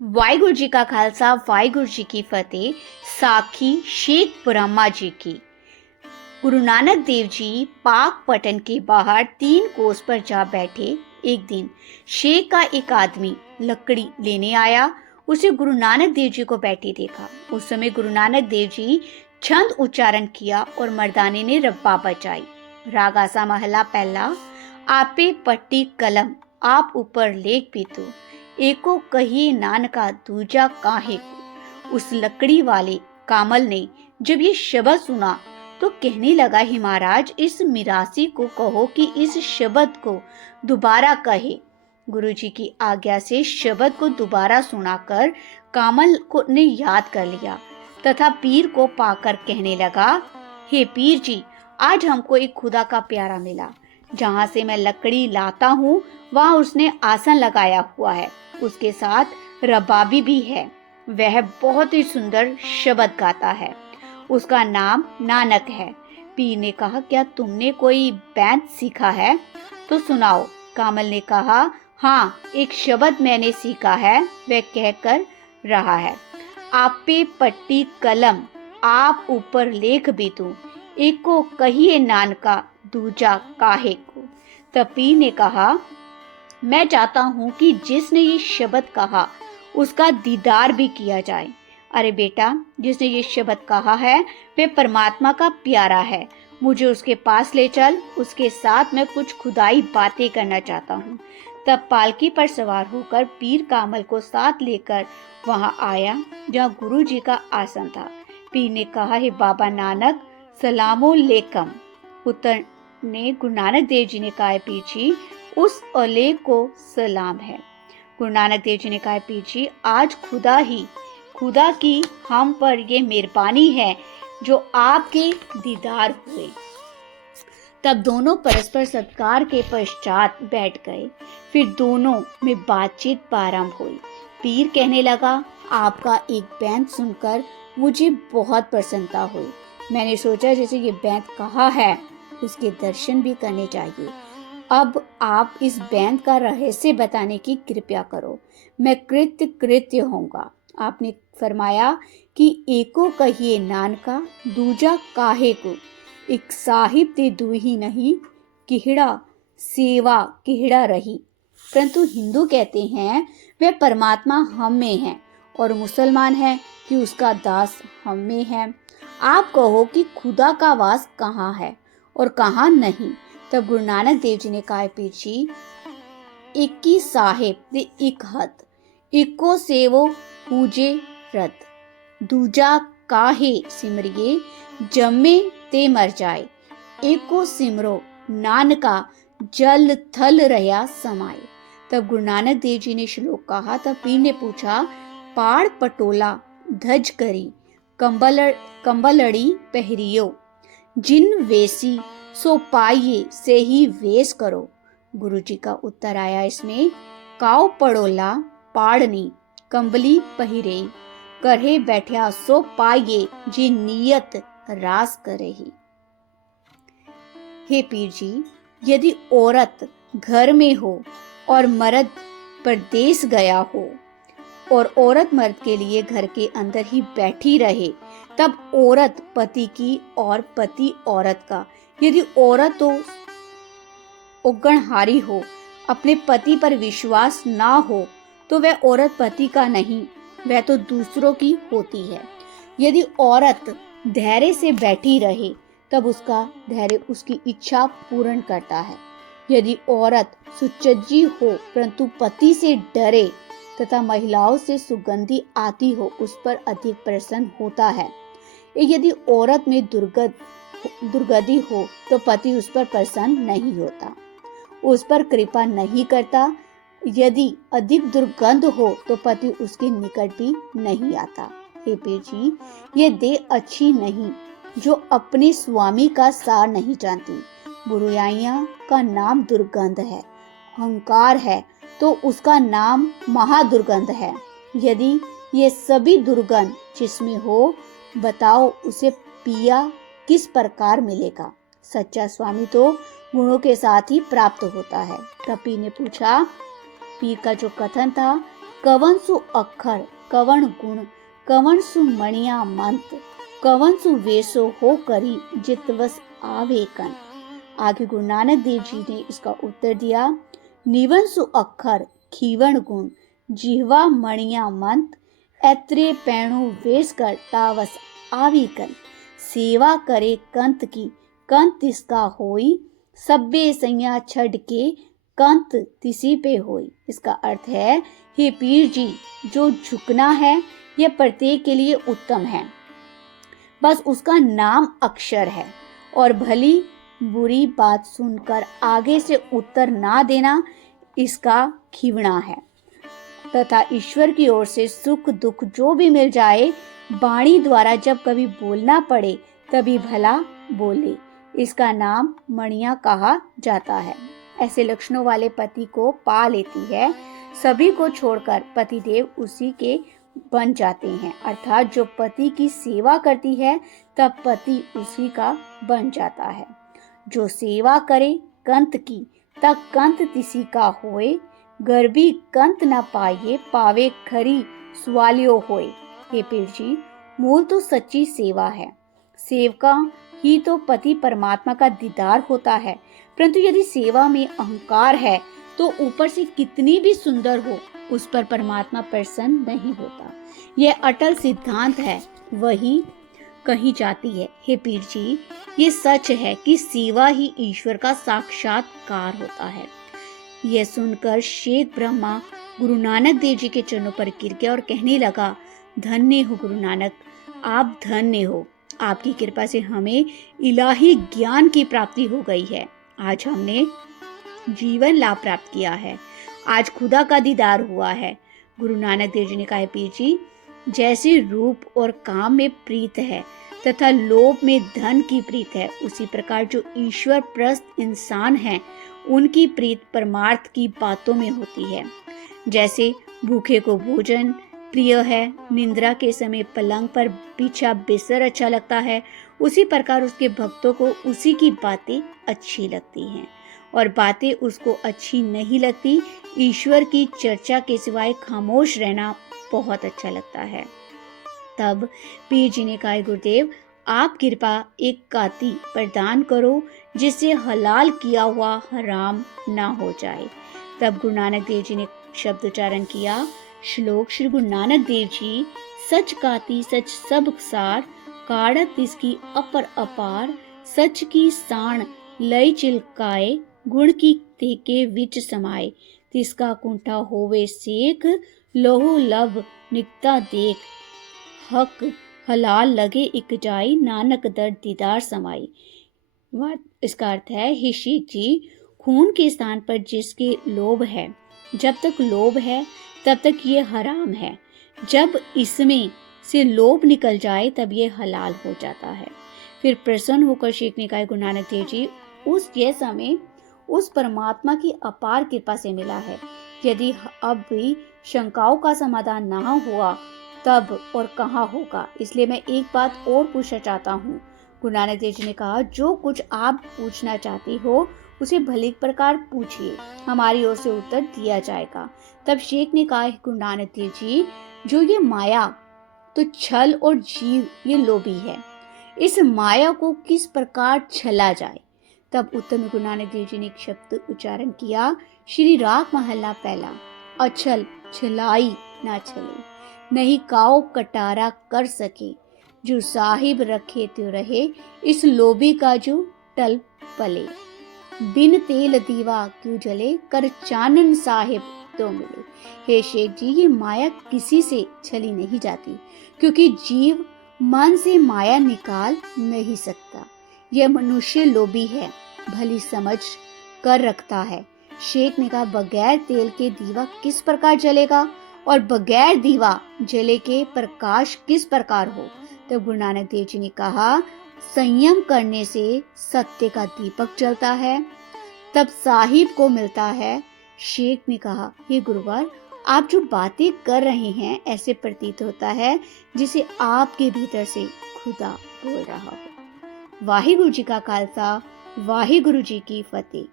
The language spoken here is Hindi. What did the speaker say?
वाहिगुरु जी का खालसा, वाहिगुरु जी की फतेह। साखी शेख ब्रह्मा जी की। गुरु नानक देव जी पाक पटन के बाहर 3 कोस पर जा बैठे। एक दिन शेख का एक आदमी लकड़ी लेने आया। उसे गुरु नानक देव जी को बैठे देखा। उस समय गुरु नानक देव जी छंद उच्चारण किया और मर्दाने ने रब्बा बजाई। राग आसा महला पहला। आपे पट्टी कलम आप ऊपर लेख पीतू, एको कहिए नानका दूजा काहे को। उस लकड़ी वाले कामल ने जब ये शब्द सुना तो कहने लगा, हे महाराज, इस मिरासी को कहो कि इस शब्द को दोबारा कहे। गुरुजी की आज्ञा से शब्द को दोबारा सुनाकर कामल को ने याद कर लिया तथा पीर को पाकर कहने लगा, हे पीर जी, आज हमको एक खुदा का प्यारा मिला। जहाँ से मैं लकड़ी लाता हूँ वहाँ उसने आसन लगाया हुआ है। उसके साथ रबाबी भी है। वह बहुत ही सुंदर शब्द गाता है। उसका नाम नानक है। पीर ने कहा, क्या तुमने कोई बैंत सीखा है तो सुनाओ। कामल ने कहा, हाँ, एक शब्द मैंने सीखा है। वह कहकर रहा है, आपे पट्टी कलम आप ऊपर लेख बीतू, एको कहिए नानका दूजा काहे को। तब पीर ने कहा, मैं चाहता हूँ कि जिसने ये शब्द कहा उसका दीदार भी किया जाए। अरे बेटा, जिसने ये शब्द कहा है वह परमात्मा का प्यारा है। मुझे उसके पास ले चल, उसके साथ मैं कुछ खुदाई बातें करना चाहता हूँ। तब पालकी पर सवार होकर पीर कामल को साथ लेकर वहां आया जहाँ गुरु जी का आसन था। पीर ने कहा, हे बाबा नानक, सलामुलेकुम। उत्तर ने गुरु नानक देव जी ने कहा, पीर जी, उस अले को सलाम है। गुरु नानक देव जी ने कहा, पीर जी, आज खुदा की हम पर ये मेहरबानी है जो आपके दीदार हुए। तब दोनों परस्पर सत्कार के पश्चात बैठ गए। फिर दोनों में बातचीत प्रारंभ हुई। पीर कहने लगा, आपका एक बैंत सुनकर मुझे बहुत प्रसन्नता हुई। मैंने सोचा जैसे ये बैंत कहा है उसके दर्शन भी करने चाहिए। अब आप इस बैंत का रहस्य बताने की कृपया करो, मैं कृत्य होऊंगा। आपने फरमाया कि एको कहिए नानका दूजा काहे को। एक साहिब ते दुही नहीं, किहड़ा सेवा किहड़ा रही। परंतु हिंदू कहते हैं वह परमात्मा हम में है और मुसलमान है कि उसका दास हम में है। आप कहो कि खुदा का वास कहाँ है और कहाँ नहीं। तब गुरु नानक देव जी ने कहा, पीर जी, इक्की साहेब ते एक हत, इको सेवो पूजे रत, दूजा काहे सिमरिए, जम्मे ते मर जाए, एको सिमरो नानका जल थल रहा समाए। तब गुरु नानक देव जी ने श्लोक कहा। तब पीर ने पूछा, पाड़ पटोला धज करी, कंबलड़ी पहरियो, जिन वेसी सो पाइए से ही वेश करो। गुरु जी का उत्तर आया इसमें, काव पड़ोला पाड़नी कंबली पहिरे, करहे बैठा सो पाइए जी नियत रास करे ही। हे पीर जी, यदि औरत घर में हो और मर्द परदेश गया हो और औरत मर्द के लिए घर के अंदर ही बैठी रहे, तब औरत पति की और पति औरत का। यदि औरत तो उगणहारी हो, अपने पति पर विश्वास ना हो, तो वह औरत पति का नहीं, वह तो दूसरों की होती है। यदि औरत धैर्य से बैठी रहे, तब उसका धैर्य उसकी इच्छा पूर्ण करता है। यदि औरत सुचज्जी हो परंतु पति से डरे तथा महिलाओं से सुगंधी आती हो, उस पर अधिक प्रसन्न होता है। यदि औरत में दुर्गति हो तो पति उस पर प्रसन्न नहीं होता, उस पर कृपा नहीं करता। यदि अधिक दुर्गंध हो तो पति उसके निकट भी नहीं आता। हे पीर जी, ये देह अच्छी नहीं जो अपने स्वामी का सार नहीं जानती। बुराइयां का नाम दुर्गंध है, अहंकार है तो उसका नाम महादुर्गंध है। यदि ये सभी दुर्गंध जिसमें हो, बताओ उसे पिया किस प्रकार मिलेगा। सच्चा स्वामी तो गुणों के साथ ही प्राप्त होता है। तब पीर ने पूछा, पीर का जो कथन था, कवन सु अक्षर कवन गुण कवन सु मणिया मंत्र कवन सु वेसो हो करी जितवस आवेकन। आगे गुरु नानक देव जी ने इसका उत्तर दिया, निवन सु अक्षर खीवण गुण जिह्वा मणिया मंत्र ऐत्रे पैणु वेश कर तावस आवीकन। सेवा करे कंत की कंत इसका होई सब्बे सैया छड़ के कंत तिसी पे होई। इसका अर्थ है, हे पीर जी, जो झुकना है यह प्रत्येक के लिए उत्तम है, बस उसका नाम अक्षर है, और भली बुरी बात सुनकर आगे से उत्तर ना देना इसका खीवना है, तथा ईश्वर की ओर से सुख दुख जो भी मिल जाए वाणी द्वारा जब कभी बोलना पड़े तभी भला बोले, इसका नाम मणिया कहा जाता है। ऐसे लक्षणों वाले पति को पा लेती है, सभी को छोड़कर पतिदेव उसी के बन जाते हैं, अर्थात जो पति की सेवा करती है तब पति उसी का बन जाता है। जो सेवा करे कंत की तब कंत तिसी का होए, गर्भी कंत न पाइए पावे खरी स्वालियो होए। हे पीर जी, मूल तो सच्ची सेवा है, सेवका ही तो पति परमात्मा का दीदार होता है, परंतु यदि सेवा में अहंकार है तो ऊपर से कितनी भी सुंदर हो उस पर परमात्मा प्रसन्न नहीं होता। यह अटल सिद्धांत है, वही कही जाती है। हे पीर जी, ये सच है कि सेवा ही ईश्वर का साक्षात्कार होता है। यह सुनकर शेख ब्रह्मा गुरु नानक देव जी के चरणों पर गिर गया और कहने लगा, धन्य हो गुरु नानक, आप धन्य हो, आपकी कृपा से हमें इलाही ज्ञान की प्राप्ति हो गई है। आज हमने जीवन लाभ प्राप्त किया है, आज खुदा का दीदार हुआ है। गुरु नानक देव जी ने कहा, पीर जी, जैसे रूप और काम में प्रीत है तथा लोभ में धन की प्रीत है, उसी प्रकार जो ईश्वर प्रस्त इंसान हैं उनकी प्रीत परमार्थ की बातों में होती है। जैसे भूखे को भोजन प्रिय है, निंद्रा के समय पलंग पर बिछा बिस्तर अच्छा लगता है, उसी प्रकार उसके भक्तों को उसी की बातें अच्छी लगती हैं, और बातें उसको अच्छी नहीं लगती, ईश्वर की चर्चा के सिवाय खामोश रहना बहुत अच्छा लगता है। तब पीर जी ने कहा, गुरुदेव, आप कृपा एक काती प्रदान करो जिससे हलाल किया हुआ हराम ना हो जाए। तब गुरु नानक देव जी ने शब्द उच्चारण किया, श्लोक श्री गुरु नानक देव जी, सच काती सच सब सार, काढ़त इसकी अपर अपार, सच की साण लय चिलकाए, गुण की तेके विच समाए, तिसका कुंठा होवे सेक, लोहो लब निकता देख, हक हलाल लगे इक जाई, नानक दर दीदार समाई। इसका अर्थ है, हे शेख जी, खून के स्थान पर जिसके लोभ है, जब तक लोभ है तब तक ये हराम है, जब इसमें से लोभ निकल जाए तब ये हलाल हो जाता है। फिर प्रसन्न होकर शेख ने कहा, गुरु नानक देव जी, यह समय उस परमात्मा की अपार कृपा से मिला है, यदि अब भी शंकाओं का समाधान ना हुआ तब और कहाँ होगा, इसलिए मैं एक बात और पूछना चाहता हूँ। गुरु नानक देव जी ने कहा, जो कुछ आप पूछना चाहती हो उसे भली प्रकार पूछिए, हमारी ओर से उत्तर दिया जाएगा। तब शेख ने कहा, गुरु नानक देव जी, जो ये माया तो छल और जीव ये लोभी है, इस माया को किस प्रकार छला जाए। तब उत्तर में गुरु नानक देव जी ने एक शब्द उच्चारण किया, श्री राग महला पहला, अछल छलाई ना छले, नहीं काओ कटारा कर सके, जो साहिब रखे त्यो रहे, इस लोभी का जो टल पले, बिन तेल दीवा क्यों जले, कर चानन साहिब तो मिले। हे शेख जी, ये माया किसी से छली नहीं जाती, क्योंकि जीव मन से माया निकाल नहीं सकता। यह मनुष्य लोभी है, भली समझ कर रखता है। शेख ने कहा, बगैर तेल के दीवा किस प्रकार जलेगा, और बगैर दीवा जले के प्रकाश किस प्रकार हो। तब गुरु नानक देव जी ने कहा, संयम करने से सत्य का दीपक जलता है, तब साहिब को मिलता है। शेख ने कहा, हे गुरुवर, आप जो बातें कर रहे हैं ऐसे प्रतीत होता है जिसे आपके भीतर से खुदा बोल रहा हो। वाहिगुरु जी का खालसा, वाहिगुरु जी की फतेह।